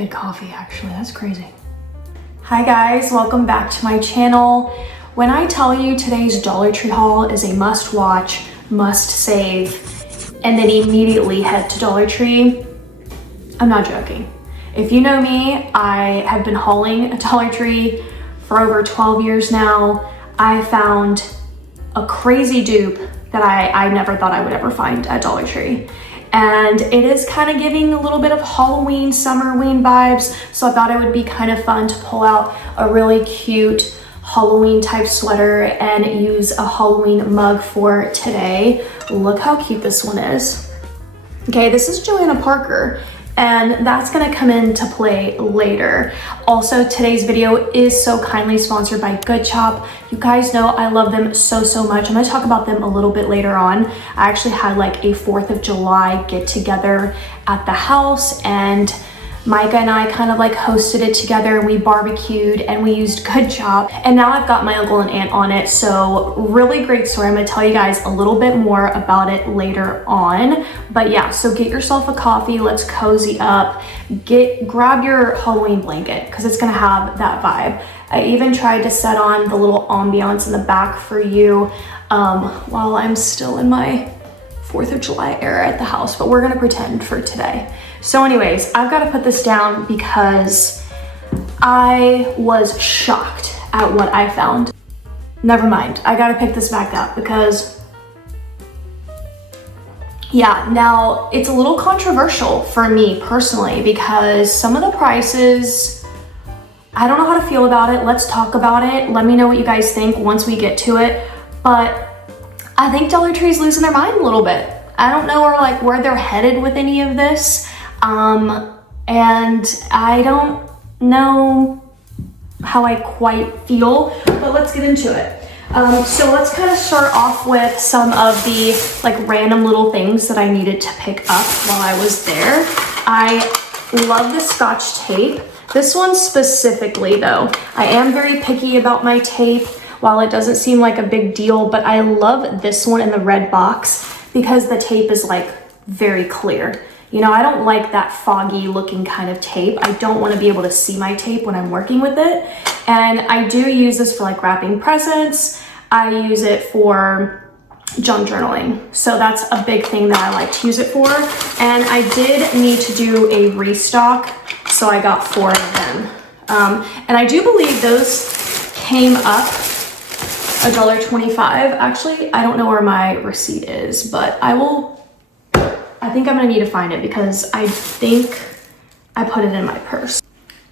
good coffee, actually. That's crazy. Hi guys, welcome back to my channel. When I tell you today's Dollar Tree haul is a must watch, must save, and then immediately head to Dollar Tree, I'm not joking. If you know me, I have been hauling at Dollar Tree for over 12 years now. I found a crazy dupe that I never thought I would ever find at Dollar Tree. And it is kind of giving a little bit of Halloween, summerween vibes. So I thought it would be kind of fun to pull out a really cute Halloween type sweater and use a Halloween mug for today. Look how cute this one is. Okay, this is Joanna Parker, and that's gonna come into play later. Also, today's video is so kindly sponsored by Good Chop. You guys know I love them so much. I'm gonna talk about them a little bit later on. I actually had like a 4th of July get together at the house, and Micah and I kind of like hosted it together, and we barbecued and we used Good Chop, and now I've got my uncle and aunt on it. So really great story. I'm gonna tell you guys a little bit more about it later on. But yeah, so get yourself a coffee, let's cozy up, grab your Halloween blanket because it's gonna have that vibe. I even tried to set on the little ambiance in the back for you while I'm still in my 4th of July era at the house, but we're gonna pretend for today. So anyways, I've got to put this down because I was shocked at what I found. Never mind, I gotta pick this back up because, yeah, now it's a little controversial for me personally because some of the prices, I don't know how to feel about it. Let's talk about it. Let me know what you guys think once we get to it. But I think Dollar Tree is losing their mind a little bit. I don't know where they're headed with any of this. And I don't know how I quite feel, but let's get into it. So let's kind of start off with some of the random little things that I needed to pick up while I was there. I love the Scotch tape. This one specifically though, I am very picky about my tape. While it doesn't seem like a big deal, but I love this one in the red box because the tape is very clear. You know, I don't like that foggy looking kind of tape. I don't want to be able to see my tape when I'm working with it. And I do use this for wrapping presents. I use it for junk journaling. So that's a big thing that I like to use it for. And I did need to do a restock, so I got 4 of them. And I do believe those came up $1.25. Actually, I don't know where my receipt is, but I think I'm gonna need to find it because I think I put it in my purse.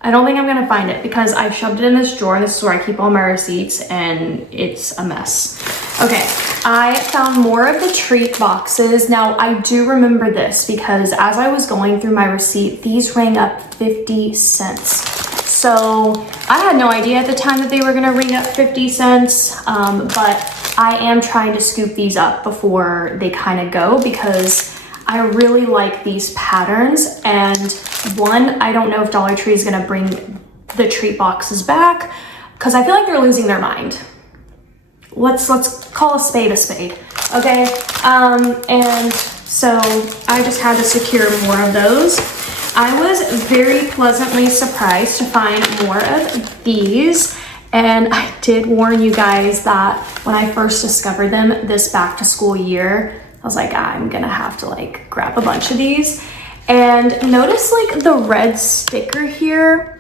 I don't think I'm gonna find it because I've shoved it in this drawer, and this is where I keep all my receipts, and it's a mess. Okay, I found more of the treat boxes. Now, I do remember this because as I was going through my receipt, these rang up 50 cents. So I had no idea at the time that they were gonna ring up 50 cents, but I am trying to scoop these up before they kind of go because I really like these patterns. And one, I don't know if Dollar Tree is gonna bring the treat boxes back because I feel like they're losing their mind. Let's call a spade, okay? And so I just had to secure more of those. I was very pleasantly surprised to find more of these. And I did warn you guys that when I first discovered them this back to school year, I was like, I'm gonna have to grab a bunch of these. And notice the red sticker here.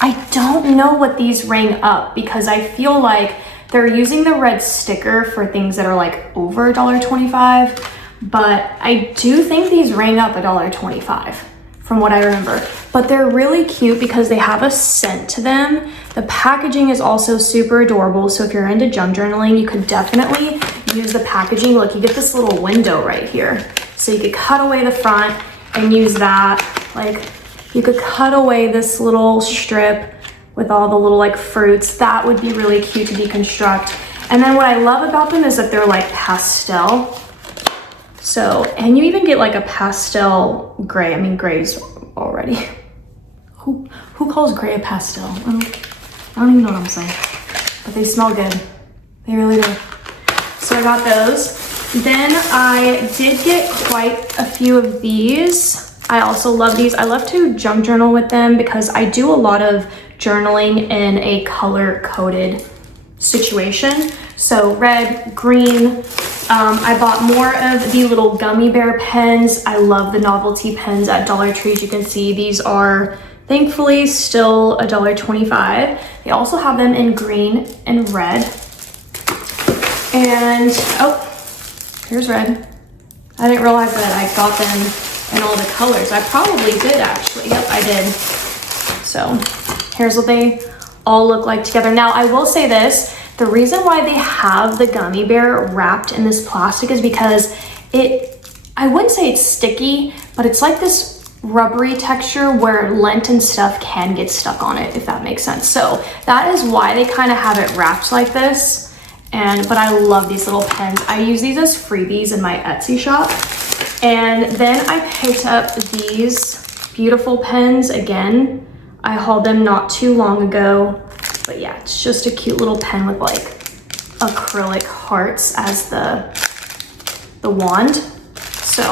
I don't know what these rang up because I feel like they're using the red sticker for things that are over $1.25, but I do think these rang up $1.25 from what I remember. But they're really cute because they have a scent to them. The packaging is also super adorable. So if you're into junk journaling, you could definitely use the packaging. Look, you get this little window right here. So you could cut away the front and use that. You could cut away this little strip with all the little fruits. That would be really cute to deconstruct. And then what I love about them is that they're pastel. So, and you even get a pastel gray. I mean, gray's already. Who calls gray a pastel? I don't even know what I'm saying. But they smell good. They really do. So I got those. Then I did get quite a few of these. I also love these. I love to junk journal with them because I do a lot of journaling in a color coded situation. So red, green. I bought more of the little gummy bear pens. I love the novelty pens at Dollar Tree. As you can see, these are thankfully still $1.25. They also have them in green and red. And, oh, here's red. I didn't realize that I got them in all the colors. I probably did actually. Yep, I did. So here's what they all look like together. Now, I will say this. The reason why they have the gummy bear wrapped in this plastic is because I wouldn't say it's sticky, but it's like this rubbery texture where lint and stuff can get stuck on it, if that makes sense. So that is why they kind of have it wrapped like this. But I love these little pens. I use these as freebies in my Etsy shop. And then I picked up these beautiful pens again. I hauled them not too long ago. But yeah, it's just a cute little pen with like acrylic hearts as the wand. So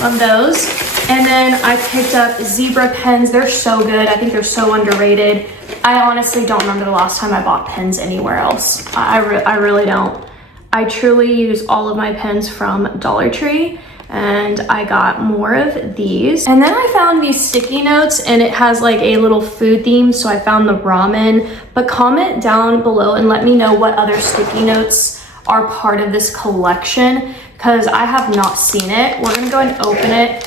love those. And then I picked up zebra pens. They're so good. I think they're so underrated. I honestly don't remember the last time I bought pens anywhere else. I really don't. I truly use all of my pens from Dollar Tree. And I got more of these. And then I found these sticky notes, and it has like a little food theme. So I found the ramen, but comment down below and let me know what other sticky notes are part of this collection, because I have not seen it. We're gonna go and open it.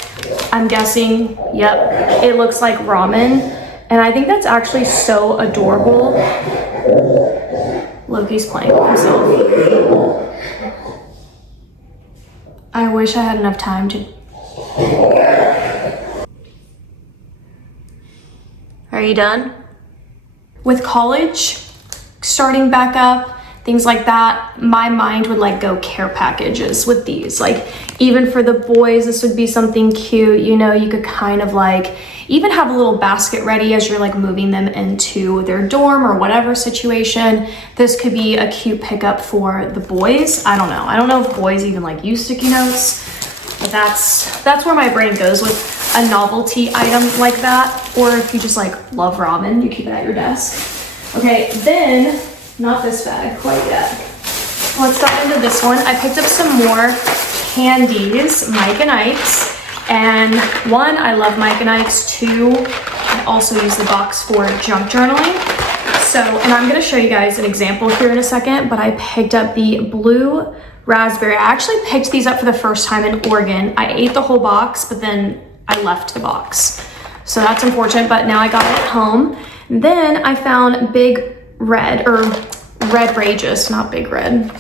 I'm guessing, yep, it looks like ramen. And I think that's actually so adorable. Loki's playing with himself. I wish I had enough time to. Are you done? With college starting back up, things like that, my mind would like go care packages with these. Like even for the boys, this would be something cute. You know, you could kind of like even have a little basket ready as you're like moving them into their dorm or whatever situation. This could be a cute pickup for the boys. I don't know. I don't know if boys even like use sticky notes, but that's where my brain goes with a novelty item like that. Or if you just like love ramen, you keep it at your desk. Okay, then not this bag quite yet. Let's dive into this one. I picked up some more candies, Mike and Ike's. And one, I love Mike and Ike's. Two, I also use the box for junk journaling. So, and I'm gonna show you guys an example here in a second, but I picked up the blue raspberry. I actually picked these up for the first time in Oregon. I ate the whole box, but then I left the box. So that's unfortunate, but now I got it at home. Then I found Big Red, or Red Rageous, not Big Red.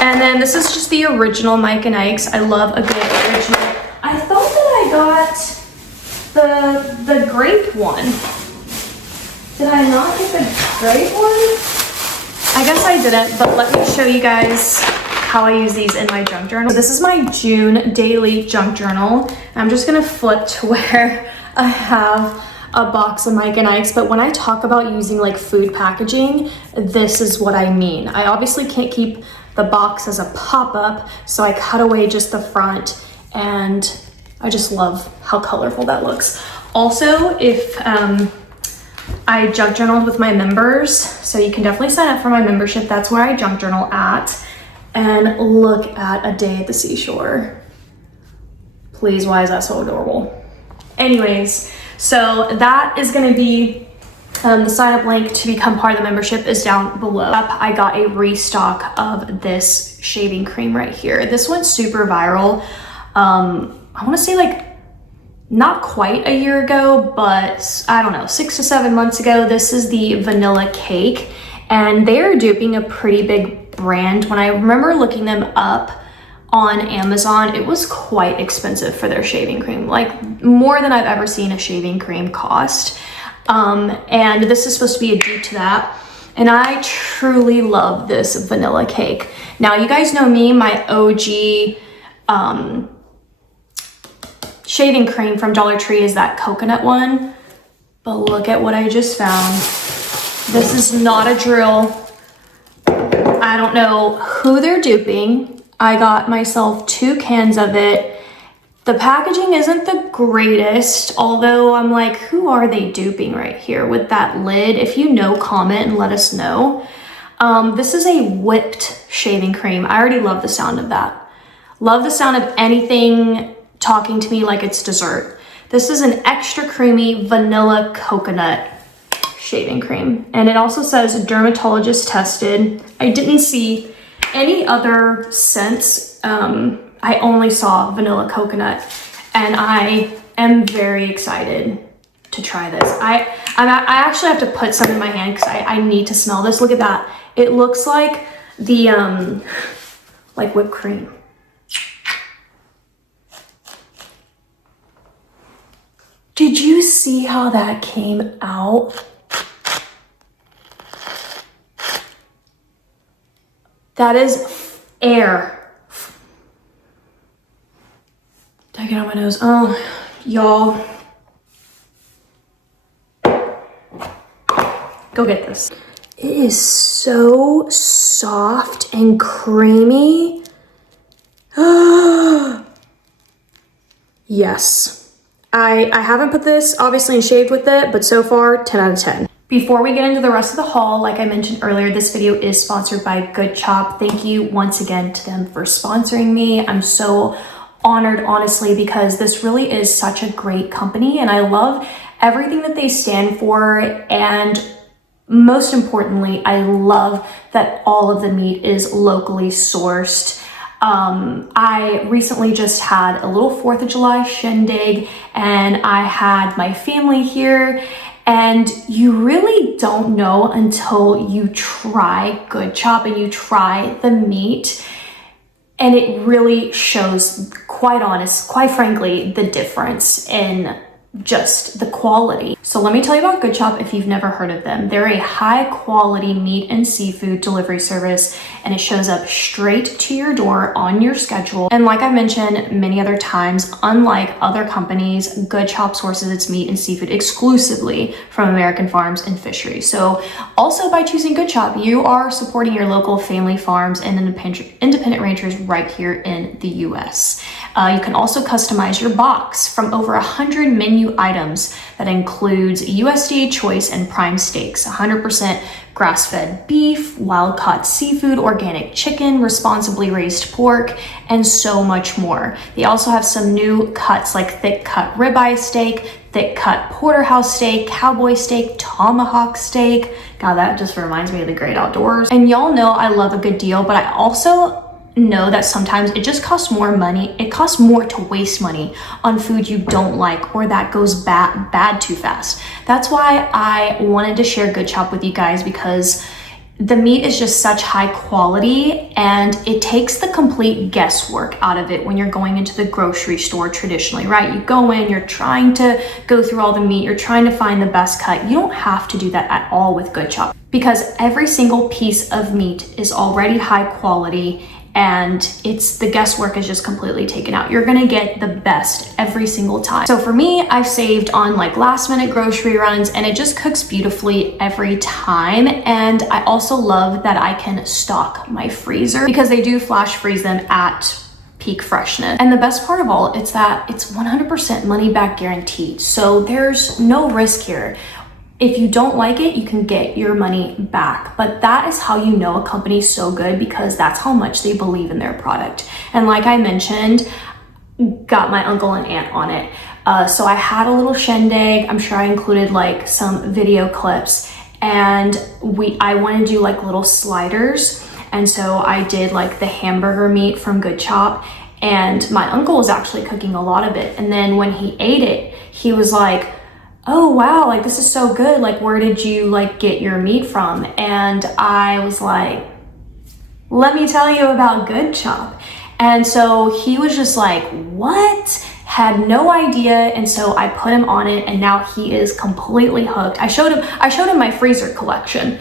And then this is just the original Mike and Ike's. I love a good original. I thought that I got the grape one. Did I not get the grape one? I guess I didn't, but let me show you guys how I use these in my junk journal. So this is my June daily junk journal. I'm just gonna flip to where I have a box of Mike and Ike's, but when I talk about using like food packaging, this is what I mean. I obviously can't keep the box as a pop-up, so I cut away just the front, and I just love how colorful that looks. Also, if I junk journaled with my members, so you can definitely sign up for my membership. That's where I junk journal at. And look at a day at the seashore. Please, why is that so adorable? Anyways, so that is gonna be the sign up link to become part of the membership is down below. I got a restock of this shaving cream right here. This one's super viral. I wanna say like not quite a year ago, but I don't know, 6 to 7 months ago. This is the vanilla cake, and they are duping a pretty big brand. When I remember looking them up on Amazon, it was quite expensive for their shaving cream, like more than I've ever seen a shaving cream cost. And this is supposed to be a dupe to that. And I truly love this vanilla cake. Now, you guys know me, my OG shaving cream from Dollar Tree is that coconut one. But look at what I just found. This is not a drill. I don't know who they're duping. I got myself 2 cans of it, The packaging isn't the greatest, although I'm like, who are they duping right here with that lid? If you know, comment and let us know. This is a whipped shaving cream. I already love the sound of that. Love the sound of anything talking to me like it's dessert. This is an extra creamy vanilla coconut shaving cream. And it also says dermatologist tested. I didn't see any other scents. I only saw vanilla coconut, and I am very excited to try this. I actually have to put some in my hand because I need to smell this. Look at that. It looks like the, like whipped cream. Did you see how that came out? That is air. Did I get on my nose? Oh, y'all. Go get this. It is so soft and creamy. Yes. I haven't put this obviously and shaved with it, but so far 10 out of 10. Before we get into the rest of the haul, like I mentioned earlier, this video is sponsored by Good Chop. Thank you once again to them for sponsoring me. I'm so honored, honestly, because this really is such a great company and I love everything that they stand for, and most importantly, I love that all of the meat is locally sourced. I recently just had a little 4th of July shindig and I had my family here, and you really don't know until you try Good Chop and you try the meat, and it really shows, quite frankly, the difference in just the quality. So let me tell you about Good Chop if you've never heard of them. They're a high quality meat and seafood delivery service, and it shows up straight to your door on your schedule. And like I mentioned many other times, unlike other companies, Good Chop sources its meat and seafood exclusively from American farms and fisheries. So also by choosing Good Chop, you are supporting your local family farms and independent ranchers right here in the US. You can also customize your box from over 100 menu items that includes USDA choice and prime steaks, 100% grass-fed beef, wild-caught seafood, organic chicken, responsibly raised pork, and so much more. They also have some new cuts like thick-cut ribeye steak, thick-cut porterhouse steak, cowboy steak, tomahawk steak. God, that just reminds me of the great outdoors. And y'all know I love a good deal, but I also know that sometimes it just costs more money. It costs more to waste money on food you don't like or that goes bad too fast. That's why I wanted to share Good Chop with you guys, because the meat is just such high quality and it takes the complete guesswork out of it when you're going into the grocery store traditionally, right? You go in, you're trying to go through all the meat, you're trying to find the best cut. You don't have to do that at all with Good Chop, because every single piece of meat is already high quality, and the guesswork is just completely taken out. You're gonna get the best every single time. So for me, I've saved on like last minute grocery runs, and it just cooks beautifully every time. And I also love that I can stock my freezer, because they do flash freeze them at peak freshness. And the best part of all, it's that it's 100% money back guaranteed. So there's no risk here. If you don't like it, you can get your money back. But that is how you know a company's so good, because that's how much they believe in their product. And like I mentioned, got my uncle and aunt on it. So I had a little shindig. I'm sure I included like some video clips, and I want to do like little sliders. And so I did like the hamburger meat from Good Chop, and my uncle was actually cooking a lot of it. And then when he ate it, he was like, oh wow, like this is so good, like where did you like get your meat from? And I was like, let me tell you about Good Chop. And so he was just like, what? Had no idea. And so I put him on it, and now he is completely hooked. I showed him my freezer collection.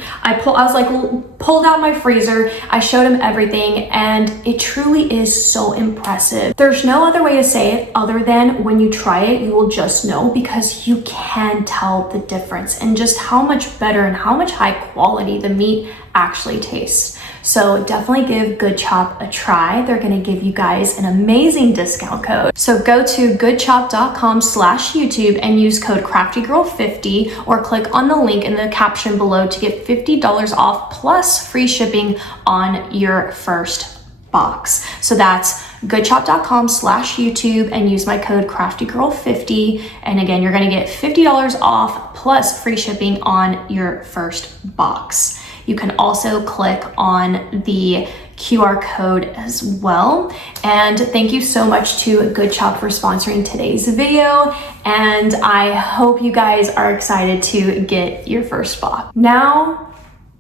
Pulled out my freezer, I showed him everything, and it truly is so impressive. There's no other way to say it other than when you try it, you will just know, because you can tell the difference and just how much better and how much high quality the meat actually tastes. So definitely give Good Chop a try. They're gonna give you guys an amazing discount code. So go to goodchop.com/YouTube and use code CraftyGirl50 or click on the link in the caption below to get $50 off plus free shipping on your first box. So that's goodchop.com/YouTube and use my code CraftyGirl50. And again, you're gonna get $50 off plus free shipping on your first box. You can also click on the QR code as well. And thank you so much to Good Chop for sponsoring today's video. And I hope you guys are excited to get your first box. Now,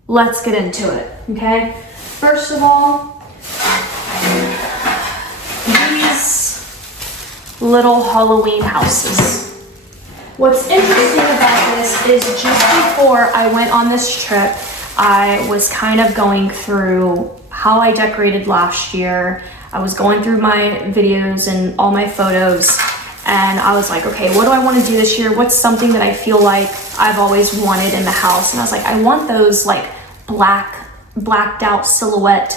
let's get into it, okay? First of all, these little Halloween houses. What's interesting about this is just before I went on this trip, I was kind of going through how I decorated last year. I was going through my videos and all my photos, and I was like, okay, what do I want to do this year? What's something that I feel like I've always wanted in the house? And I was like, I want those like blacked out silhouette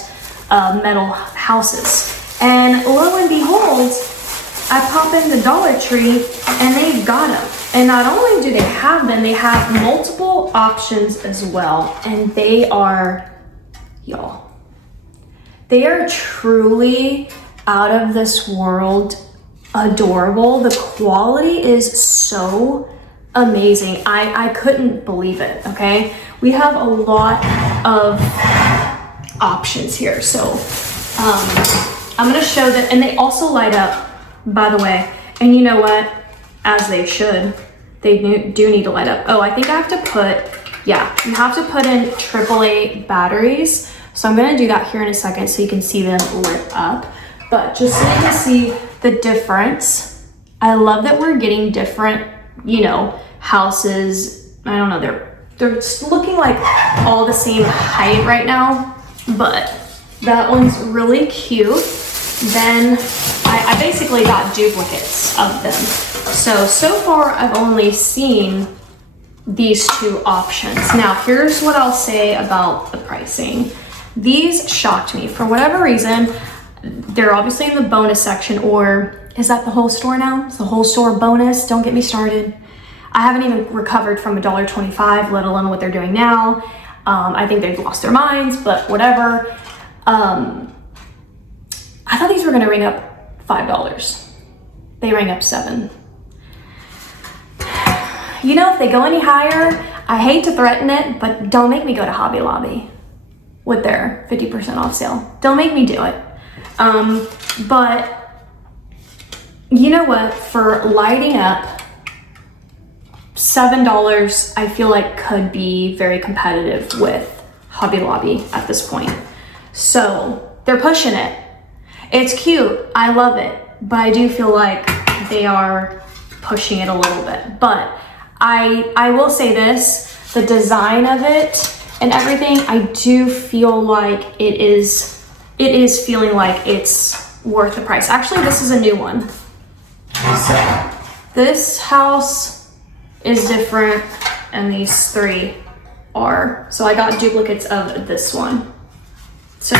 metal houses. And lo and behold, I pop in the Dollar Tree and they've got them. And not only do they have them, they have multiple options as well. And they are, y'all, they are truly out of this world adorable. The quality is so amazing. I couldn't believe it, okay? We have a lot of options here. So I'm gonna show that, and they also light up, by the way. And you know what? As they should. They do need to light up. Oh, I think I have to put, yeah, you have to put in AAA batteries. So I'm gonna do that here in a second so you can see them lit up. But just so you can see the difference, I love that we're getting different, you know, houses. I don't know, they're looking like all the same height right now, but that one's really cute. Then I basically got duplicates of them. So far I've only seen these two options. Now here's what I'll say about the pricing. These shocked me for whatever reason. They're obviously in the bonus section, or is that the whole store now? It's the whole store bonus. Don't get me started. I haven't even recovered from $1.25, let alone what they're doing now. I think they've lost their minds, but whatever. I thought these were gonna ring up $5. They rang up $7. You know, if they go any higher, I hate to threaten it, but don't make me go to Hobby Lobby with their 50% off sale. Don't make me do it. But you know what? For lighting up, $7 I feel like could be very competitive with Hobby Lobby at this point. So they're pushing it. It's cute, I love it, but I do feel like they are pushing it a little bit. But I will say this, the design of it and everything, I do feel like it is feeling like it's worth the price. Actually, this is a new one. So this house is different and these three are. So I got duplicates of this one. So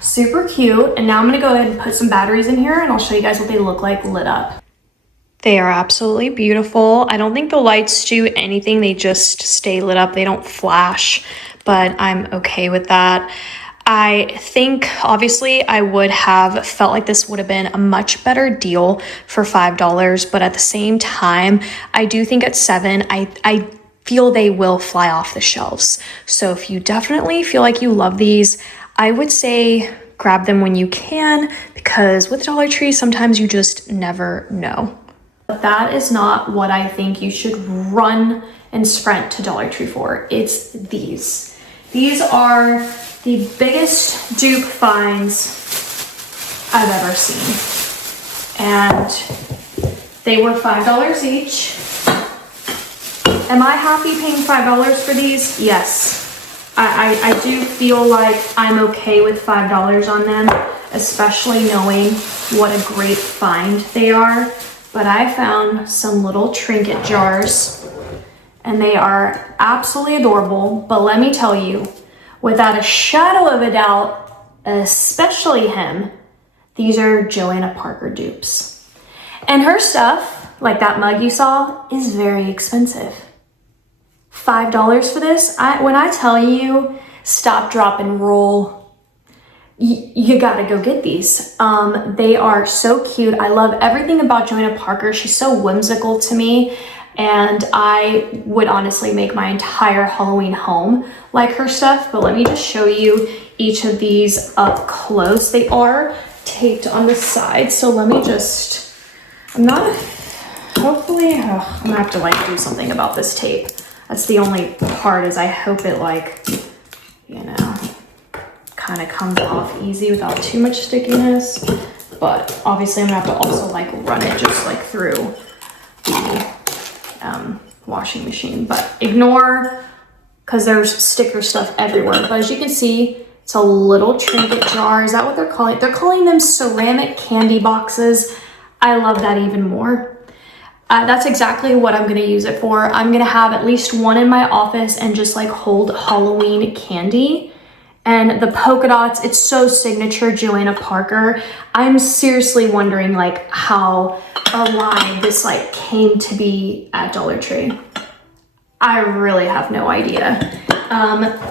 super cute. And now I'm gonna go ahead and put some batteries in here and I'll show you guys what they look like lit up. They are absolutely beautiful. I don't think the lights do anything. They just stay lit up. They don't flash, but I'm okay with that. I think obviously I would have felt like this would have been a much better deal for $5, but at the same time, I do think at $7, I feel they will fly off the shelves. So if you definitely feel like you love these, I would say grab them when you can, because with Dollar Tree, sometimes you just never know. But that is not what I think you should run and sprint to Dollar Tree for. It's these. These are the biggest dupe finds I've ever seen. And they were $5 each. Am I happy paying $5 for these? Yes. I do feel like I'm okay with $5 on them, especially knowing what a great find they are. But I found some little trinket jars and they are absolutely adorable. But let me tell you, without a shadow of a doubt, especially him, these are Joanna Parker dupes. And her stuff, like that mug you saw, is very expensive. $5 for this? When I tell you, stop, drop, and roll, you gotta go get these. They are so cute. I love everything about Joanna Parker. She's so whimsical to me, and I would honestly make my entire Halloween home like her stuff. But let me just show you each of these up close. They are taped on the side, so let me just, hopefully, I'm gonna have to like do something about this tape. That's the only part, is I hope it like, you know, kind of comes off easy without too much stickiness. But obviously I'm gonna have to also like run it just like through the washing machine. But ignore, because there's sticker stuff everywhere. But as you can see, it's a little trinket jar. Is that what they're calling it? They're calling them ceramic candy boxes. I love that even more. That's exactly what I'm gonna use it for. I'm gonna have at least one in my office and just like hold Halloween candy. And the polka dots, it's so signature Joanna Parker. I'm seriously wondering like how alive this like came to be at Dollar Tree. I really have no idea.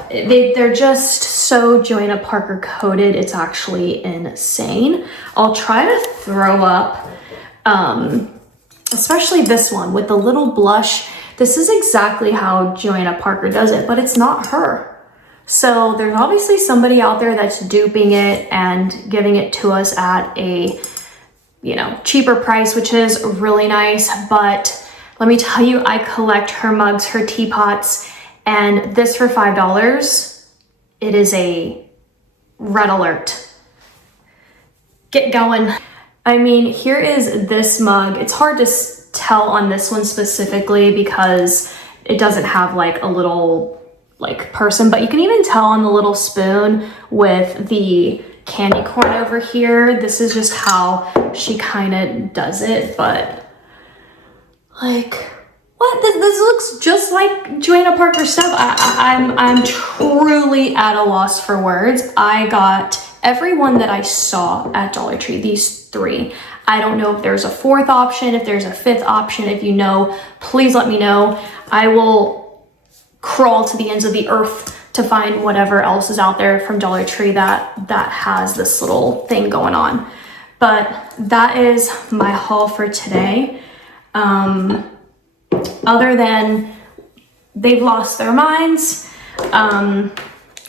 They're just so Joanna Parker coated, it's actually insane. I'll try to throw up, especially this one with the little blush. This is exactly how Joanna Parker does it, but it's not her. So there's obviously somebody out there that's duping it and giving it to us at a, you know, cheaper price, which is really nice. But let me tell you, I collect her mugs, her teapots, and this for $5, it is a red alert. Get going. I mean, here is this mug. It's hard to tell on this one specifically because it doesn't have like a little like person, but you can even tell on the little spoon with the candy corn over here. This is just how she kind of does it. But like, what? This looks just like Joanna Parker stuff. I'm truly at a loss for words. I got every one that I saw at Dollar Tree, these three. I don't know if there's a fourth option, if there's a fifth option. If you know, please let me know. I will crawl to the ends of the earth to find whatever else is out there from Dollar Tree that has this little thing going on. But that is my haul for today. Other than they've lost their minds, I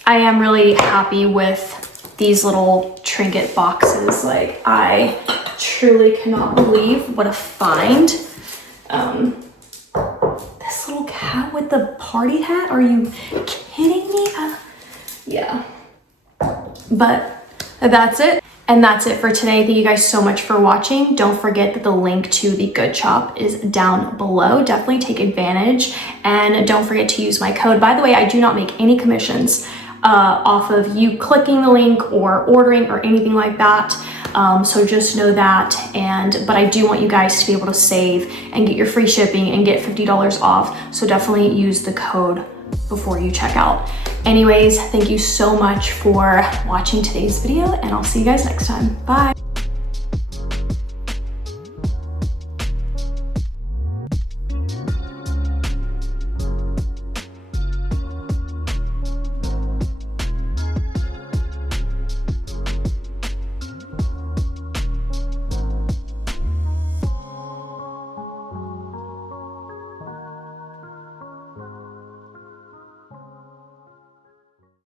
am really happy with these little trinket boxes. Like, I truly cannot believe what a find. This little cat with the party hat, are you kidding me? Yeah, but that's it. And that's it for today. Thank you guys so much for watching. Don't forget that the link to the Good Shop is down below. Definitely take advantage, and don't forget to use my code. By the way, I do not make any commissions off of you clicking the link or ordering or anything like that. So just know that. But I do want you guys to be able to save and get your free shipping and get $50 off. So definitely use the code before you check out. Anyways, thank you so much for watching today's video, and I'll see you guys next time. Bye.